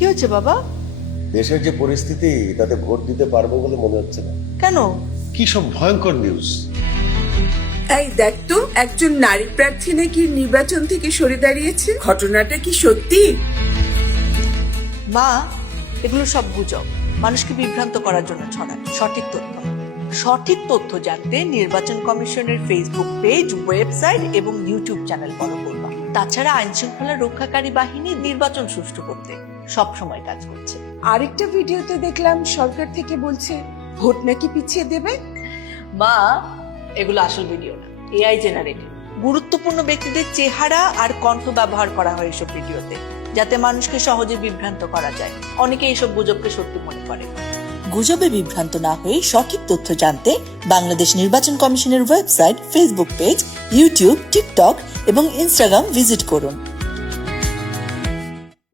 কি হচ্ছে বাবা? দেশের যে পরিস্থিতি তাতে ভোট দিতে পারবো বলে মনে হচ্ছে না। কেন? কি সব ভয়ঙ্কর নিউজ! এই দেখ তো, একজন নারী প্রার্থী নাকি নির্বাচন থেকে সরে দাঁড়িয়েছে। ঘটনাটা কি সত্যি? মা, এগুলো সব গুজব, মানুষকে বিভ্রান্ত করার জন্য ছড়ায়। সঠিক তথ্য জানতে নির্বাচন কমিশনের ফেসবুক পেজ, ওয়েবসাইট এবং ইউটিউব চ্যানেল ফলো করবা। তাছাড়া আইন শৃঙ্খলা রক্ষাকারী বাহিনী নির্বাচন সুষ্ঠু করতে সব সময় কাজ করছে। আরেকটা ভিডিওতে দেখলাম সরকার থেকে বলছে ভোট নাকি পিছিয়ে দেবে। মা, এগুলো আসল ভিডিও না, এআই জেনারেটেড। গুরুত্বপূর্ণ ব্যক্তিদের চেহারা আর কণ্ঠ ব্যবহার করা হয় এসব ভিডিওতে, যাতে মানুষকে সহজে বিভ্রান্ত করা যায়। অনেকে এইসব গুজবকে সত্যি মনে করে। গুজবে বিভ্রান্ত না হয়ে সঠিক তথ্য জানতে বাংলাদেশ নির্বাচন কমিশনের website, Facebook page, YouTube, TikTok এবং ইনস্টাগ্রাম ভিজিট করুন।